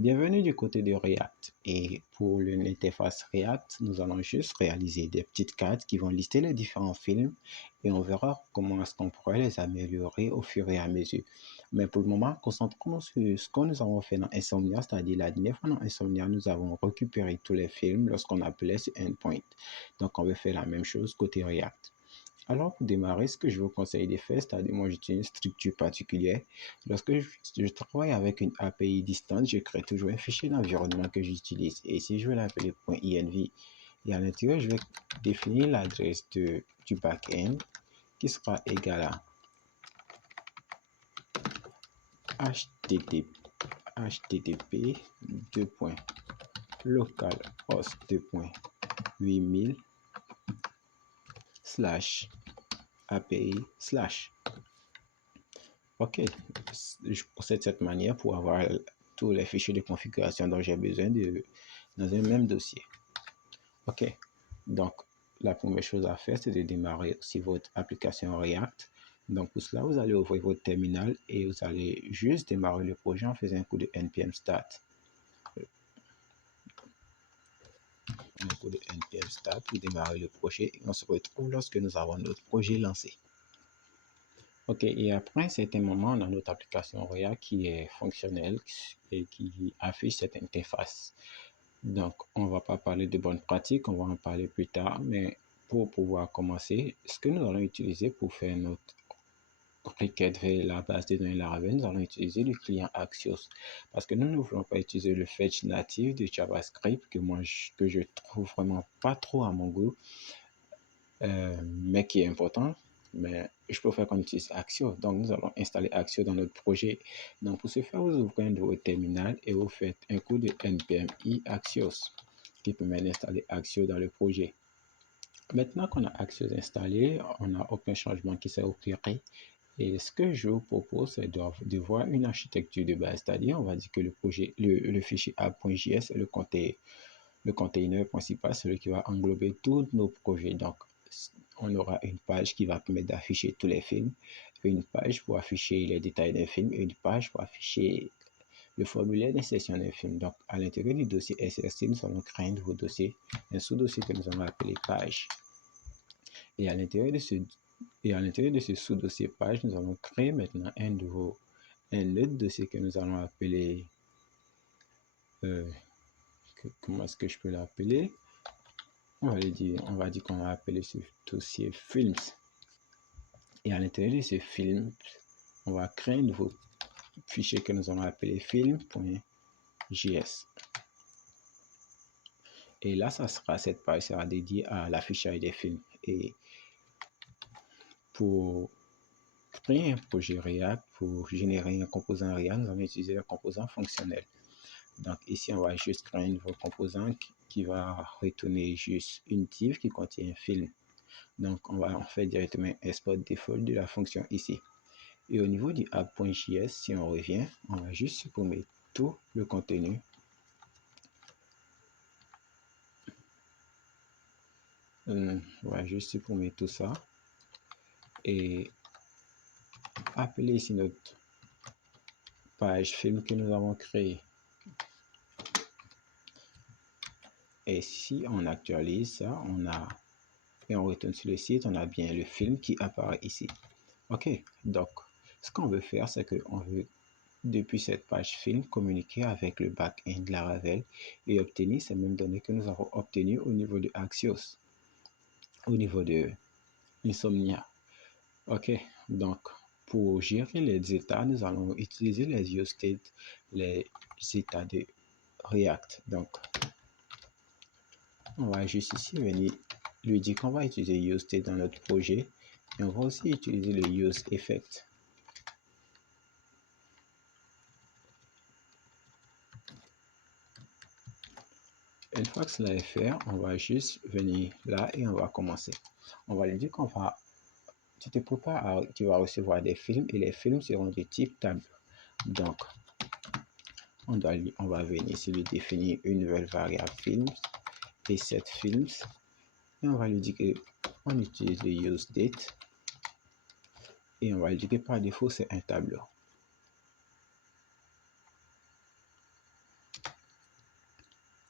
Bienvenue du côté de React. Et pour l'interface React, nous allons juste réaliser des petites cartes qui vont lister les différents films et on verra comment est-ce qu'on pourrait les améliorer au fur et à mesure. Mais pour le moment, concentrons-nous sur ce que nous avons fait dans Insomnia, c'est-à-dire la dernière fois dans Insomnia, nous avons récupéré tous les films lorsqu'on appelait ce endpoint. Donc on va faire la même chose côté React. Alors, pour démarrer, ce que je vous conseille de faire, c'est-à-dire moi j'utilise une structure particulière. Lorsque je travaille avec une API distante, je crée toujours un fichier d'environnement que j'utilise. Et si je veux l'appeler .env, et à l'intérieur, je vais définir l'adresse du backend qui sera égale à http localhost 8000 API /. Ok, je procède de cette manière pour avoir tous les fichiers de configuration dont j'ai besoin dans un même dossier. Ok, donc la première chose à faire, c'est de démarrer aussi votre application React. Donc pour cela, vous allez ouvrir votre terminal et vous allez juste démarrer le projet en faisant un coup de npm start. Un coup de npm start pour démarrer le projet et on se retrouve lorsque nous avons notre projet lancé. Ok, et après un certain moment, on a notre application React qui est fonctionnelle et qui affiche cette interface. Donc, on ne va pas parler de bonnes pratiques, on va en parler plus tard, mais pour pouvoir commencer, ce que nous allons utiliser pour faire notre requête vers la base de données Laravel, nous allons utiliser le client Axios. Parce que nous ne voulons pas utiliser le fetch natif de JavaScript que je trouve vraiment pas trop à mon goût, mais qui est important. Mais je préfère qu'on utilise Axios. Donc, nous allons installer Axios dans notre projet. Donc, pour ce faire, vous ouvrez un nouveau terminal et vous faites un coup de npm i Axios qui permet d'installer Axios dans le projet. Maintenant qu'on a Axios installé, on n'a aucun changement qui s'est opéré. Et ce que je vous propose, c'est de voir une architecture de base. C'est-à-dire, on va dire que le fichier app.js est le container principal, celui qui va englober tous nos projets. Donc, on aura une page qui va permettre d'afficher tous les films, une page pour afficher les détails d'un film et une page pour afficher le formulaire d'insertion d'un film. Donc, à l'intérieur du dossier SRC, nous allons créer un nouveau dossier, un sous-dossier que nous allons appeler page. Et à l'intérieur de ce sous-dossier page, nous allons créer maintenant un autre dossier que nous allons appeler, comment est-ce que je peux l'appeler? On va dire qu'on va appeler ce dossier films. Et à l'intérieur de ce film, on va créer un nouveau fichier que nous allons appeler film.js. Et là, cette page sera dédiée à l'affichage des films. Et pour créer un projet React, pour générer un composant React, nous allons utiliser le composant fonctionnel. Donc ici, on va juste créer un nouveau composant qui va retourner juste une div qui contient un film. Donc, on va en faire directement export default de la fonction ici. Et au niveau du app.js, si on revient, on va juste supprimer tout le contenu. On va juste supprimer tout ça et appeler ici notre page film que nous avons créée. Et si on actualise ça, et on retourne sur le site, on a bien le film qui apparaît ici. Ok, donc ce qu'on veut faire, c'est qu'on veut depuis cette page film communiquer avec le back-end Laravel et obtenir ces mêmes données que nous avons obtenues au niveau de Axios, au niveau de Insomnia. Ok, donc pour gérer les états, nous allons utiliser les useState, les états de React. Donc, on va juste ici venir lui dire qu'on va utiliser useState dans notre projet et on va aussi utiliser le useEffect. Une fois que cela est fait, on va juste venir là et on va commencer. On va lui dire qu'on va, tu te prépares, tu vas recevoir des films et les films seront de type table. Donc, on va venir ici lui définir une nouvelle variable films et cette films et on va lui dire qu'on utilise le useDate et on va lui dire que par défaut c'est un tableau.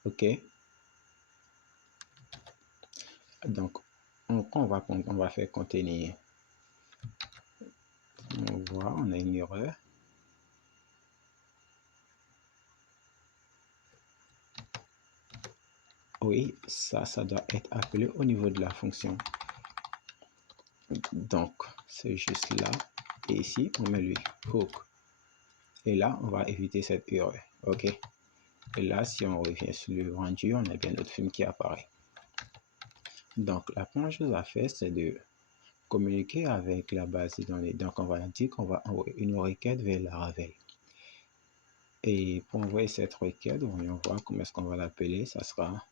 OK. Donc, on va faire contenir. On voit, on a une erreur. Oui, ça doit être appelé au niveau de la fonction. Donc, c'est juste là. Et ici, on met le hook. Et là, on va éviter cette erreur. OK. Et là, si on revient sur le rendu, on a bien notre film qui apparaît. Donc, la première chose à faire, c'est de communiquer avec la base de données. Donc, on va dire qu'on va envoyer une requête vers Laravel. Et pour envoyer cette requête, on va voir comment est-ce qu'on va l'appeler. Ça sera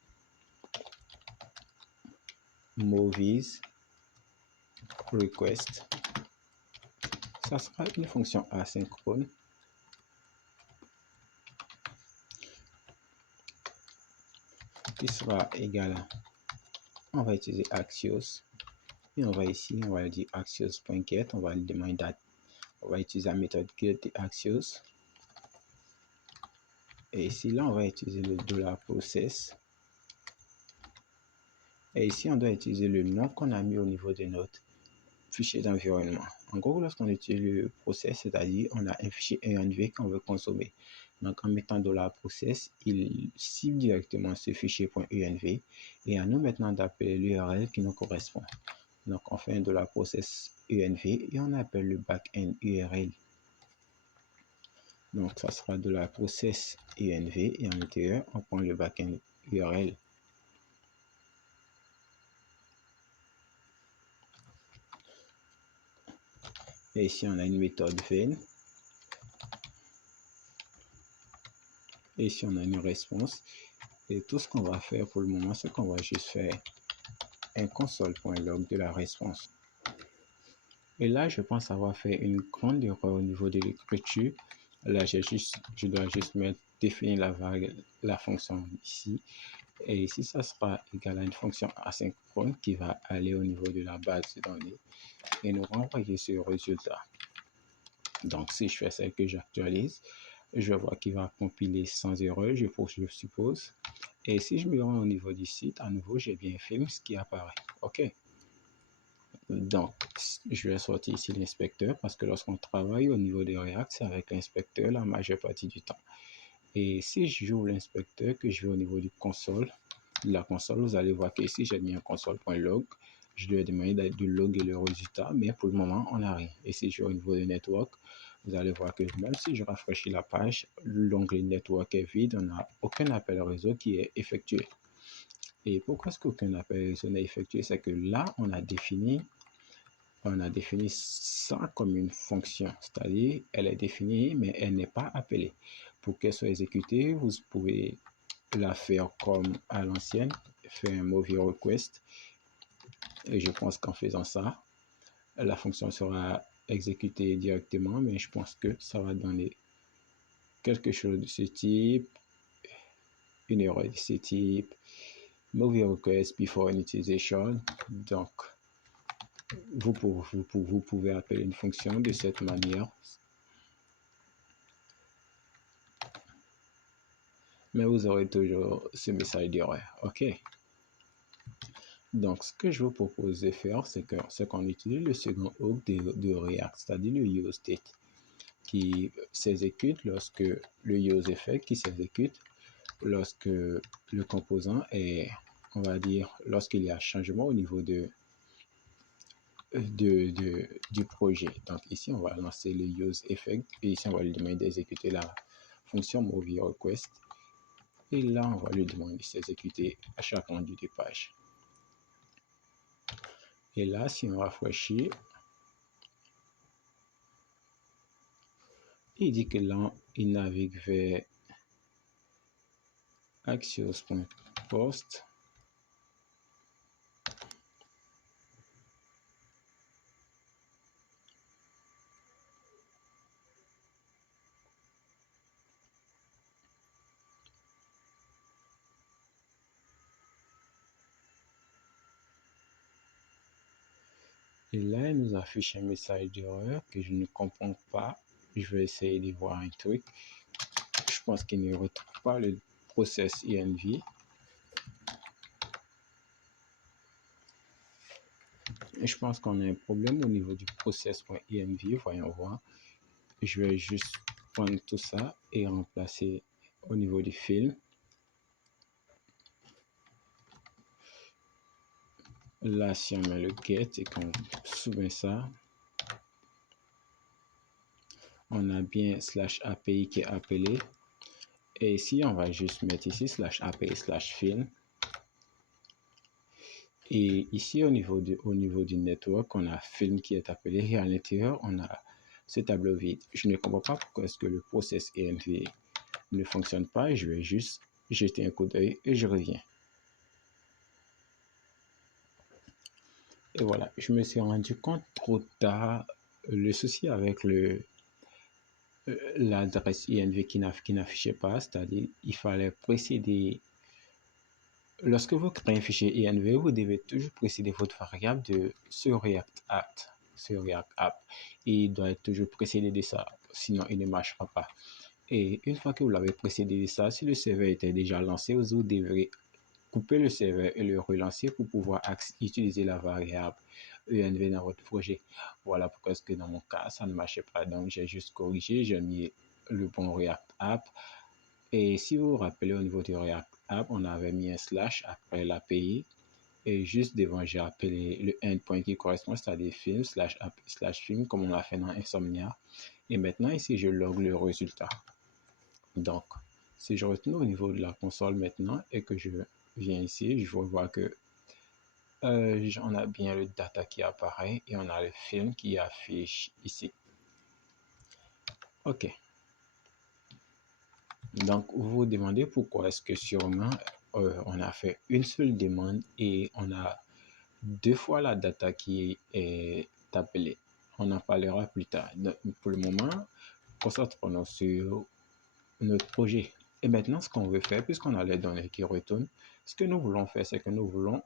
movies request. Ça sera une fonction asynchrone qui sera égale à, on va utiliser Axios et on va ici, on va dire Axios.get, on va lui demander date. On va utiliser la méthode get Axios et ici là on va utiliser le $process et ici on doit utiliser le nom qu'on a mis au niveau de notre fichier d'environnement. En gros, lorsqu'on utilise le process, c'est-à-dire on a un fichier env qu'on veut consommer. Donc en mettant $process, il cible directement ce fichier .env et à nous maintenant d'appeler l'URL qui nous correspond. Donc on fait un $process env et on appelle le backend URL. Donc ça sera $process env et en l'intérieur on prend le backend URL. Et ici on a une méthode vain. Et ici on a une réponse. Et tout ce qu'on va faire pour le moment, c'est qu'on va juste faire un console.log de la réponse. Et là, je pense avoir fait une grande erreur au niveau de l'écriture. Là, je dois juste définir la fonction ici. Et ici, ça sera égal à une fonction asynchrone qui va aller au niveau de la base de données et nous renvoyer ce résultat. Donc, si je fais ça et que j'actualise, je vois qu'il va compiler sans erreur, je suppose. Et si je me rends au niveau du site, à nouveau, j'ai bien fait ce qui apparaît. OK. Donc, je vais sortir ici l'inspecteur parce que lorsqu'on travaille au niveau de React, c'est avec l'inspecteur la majeure partie du temps. Et si j'ouvre l'inspecteur, que je vais au niveau du console, de la console, vous allez voir que ici, j'ai mis un console.log. Je lui ai demandé de loguer le résultat, mais pour le moment, on n'a rien. Et si je vais au niveau de network, vous allez voir que même si je rafraîchis la page, l'onglet network est vide, on n'a aucun appel réseau qui est effectué. Et pourquoi est-ce qu'aucun appel réseau n'est effectué? C'est que là, on a défini ça comme une fonction, c'est-à-dire elle est définie, mais elle n'est pas appelée. Pour qu'elle soit exécutée, vous pouvez la faire comme à l'ancienne, faire un movie request. Et je pense qu'en faisant ça, la fonction sera exécutée directement, mais je pense que ça va donner quelque chose de ce type, une erreur de ce type, movie request before initialization. Donc, vous pouvez appeler une fonction de cette manière. Mais vous aurez toujours ce message d'erreur. OK. Donc, ce que je vous propose de faire, c'est qu'on utilise le second hook de React, c'est-à-dire le useState, qui s'exécute lorsque le useEffect qui s'exécute lorsque le composant est, on va dire, lorsqu'il y a changement au niveau du projet. Donc ici, on va lancer le useEffect et ici, on va lui demander d'exécuter la fonction movieRequest. Et là, on va lui demander de s'exécuter à chaque rendu de page. Et là, si on rafraîchit, il dit que là, il navigue vers axios.post. Et là, il nous affiche un message d'erreur que je ne comprends pas. Je vais essayer de voir un truc. Je pense qu'il ne retrouve pas le process env. Et je pense qu'on a un problème au niveau du process.env. Voyons voir. Je vais juste prendre tout ça et remplacer au niveau du film. Là, si on met le get et qu'on soumet ça, on a bien /API qui est appelé. Et ici, on va juste mettre ici /API/film. Et ici, au niveau du network, on a film qui est appelé. Et à l'intérieur, on a ce tableau vide. Je ne comprends pas pourquoi est-ce que le process env ne fonctionne pas. Je vais juste jeter un coup d'œil et je reviens. Et voilà, je me suis rendu compte trop tard. Le souci avec l'adresse env qui n'affichait pas, c'est-à-dire il fallait précéder. Lorsque vous créez un fichier env, vous devez toujours précéder votre variable de ce React App. Il doit être toujours précédé de ça, sinon il ne marchera pas. Et une fois que vous l'avez précédé de ça, si le serveur était déjà lancé, vous devrez couper le serveur et le relancer pour pouvoir utiliser la variable env dans votre projet. Voilà pourquoi est-ce que dans mon cas, ça ne marchait pas. Donc, j'ai juste corrigé, j'ai mis le bon React App. Et si vous vous rappelez, au niveau du React App, on avait mis un slash après l'API. Et juste devant, j'ai appelé le endpoint qui correspond, c'est-à-dire film /API/film, comme on l'a fait dans Insomnia. Et maintenant, ici, je log le résultat. Donc, si je retourne au niveau de la console maintenant et que je viens ici, je vois que on a bien le data qui apparaît et on a le film qui affiche ici. OK. Donc, vous vous demandez pourquoi est-ce que sûrement on a fait une seule demande et on a deux fois la data qui est appelée. On en parlera plus tard. Donc, pour le moment, concentrons-nous sur notre projet. Et maintenant, ce qu'on veut faire, puisqu'on a les données qui retournent, ce que nous voulons faire, c'est que nous voulons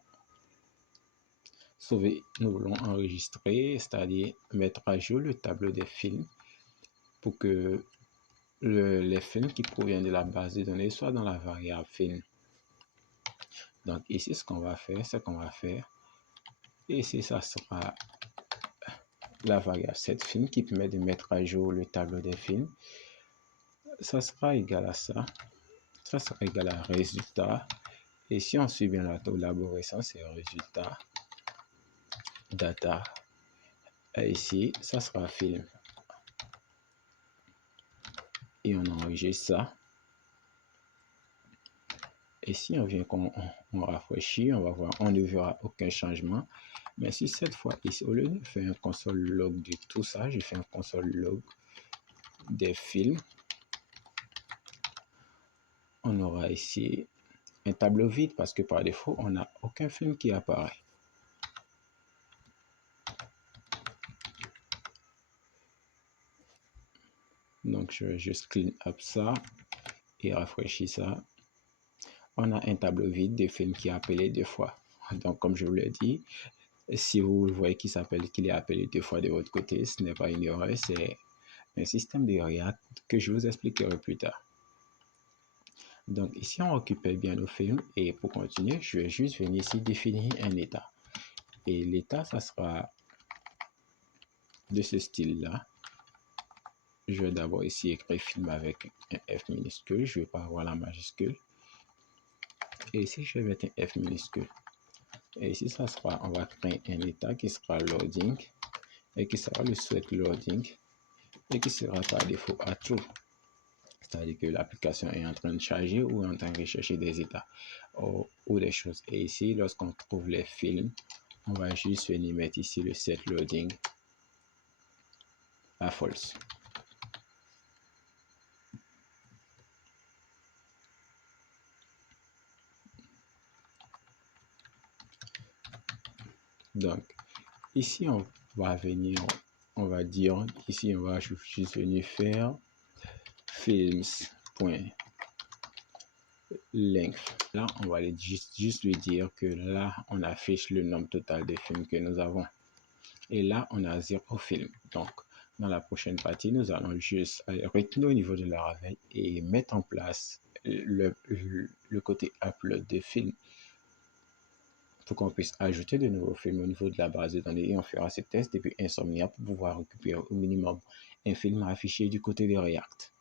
sauver, nous voulons enregistrer, c'est-à-dire mettre à jour le tableau des films pour que les films qui proviennent de la base de données soient dans la variable film. Donc ici, ce qu'on va faire, c'est qu'on va faire, ici, ça sera la variable setFilm qui permet de mettre à jour le tableau des films. Ça sera égal à ça. Ça sera égal à résultat. Et si on suit bien la collaboration, c'est résultat, data. Et ici, ça sera film. Et on enregistre ça. Et si on vient on rafraîchit, on va voir, on ne verra aucun changement. Mais si cette fois ici, au lieu de faire un console log de tout ça, je fais un console log des films, on aura ici un tableau vide parce que par défaut, on n'a aucun film qui apparaît. Donc, je vais juste clean up ça et rafraîchir ça. On a un tableau vide de film qui est appelé deux fois. Donc, comme je vous l'ai dit, si vous voyez qu'il est appelé deux fois de votre côté, ce n'est pas une erreur, c'est un système de React que je vous expliquerai plus tard. Donc ici, on récupère bien nos films et pour continuer, je vais juste venir ici définir un état. Et l'état, ça sera de ce style-là. Je vais d'abord ici écrire film avec un F minuscule, je ne vais pas avoir la majuscule. Et ici, je vais mettre un F minuscule. Et ici, ça sera, on va créer un état qui sera loading et qui sera le set loading et qui sera par défaut à true. C'est-à-dire que l'application est en train de charger ou en train de rechercher des états ou des choses. Et ici, lorsqu'on trouve les films, on va juste venir mettre ici le set loading à false. Donc, ici, on va venir, on va dire, ici, on va juste venir faire films.length. Là, on va juste lui dire que là, on affiche le nombre total de films que nous avons. Et là, on a 0 film. Donc, dans la prochaine partie, nous allons juste retenir au niveau de la Ravel et mettre en place le côté upload des films pour qu'on puisse ajouter de nouveaux films au niveau de la base de données et on fera ces tests depuis Insomnia pour pouvoir récupérer au minimum un film affiché du côté de React.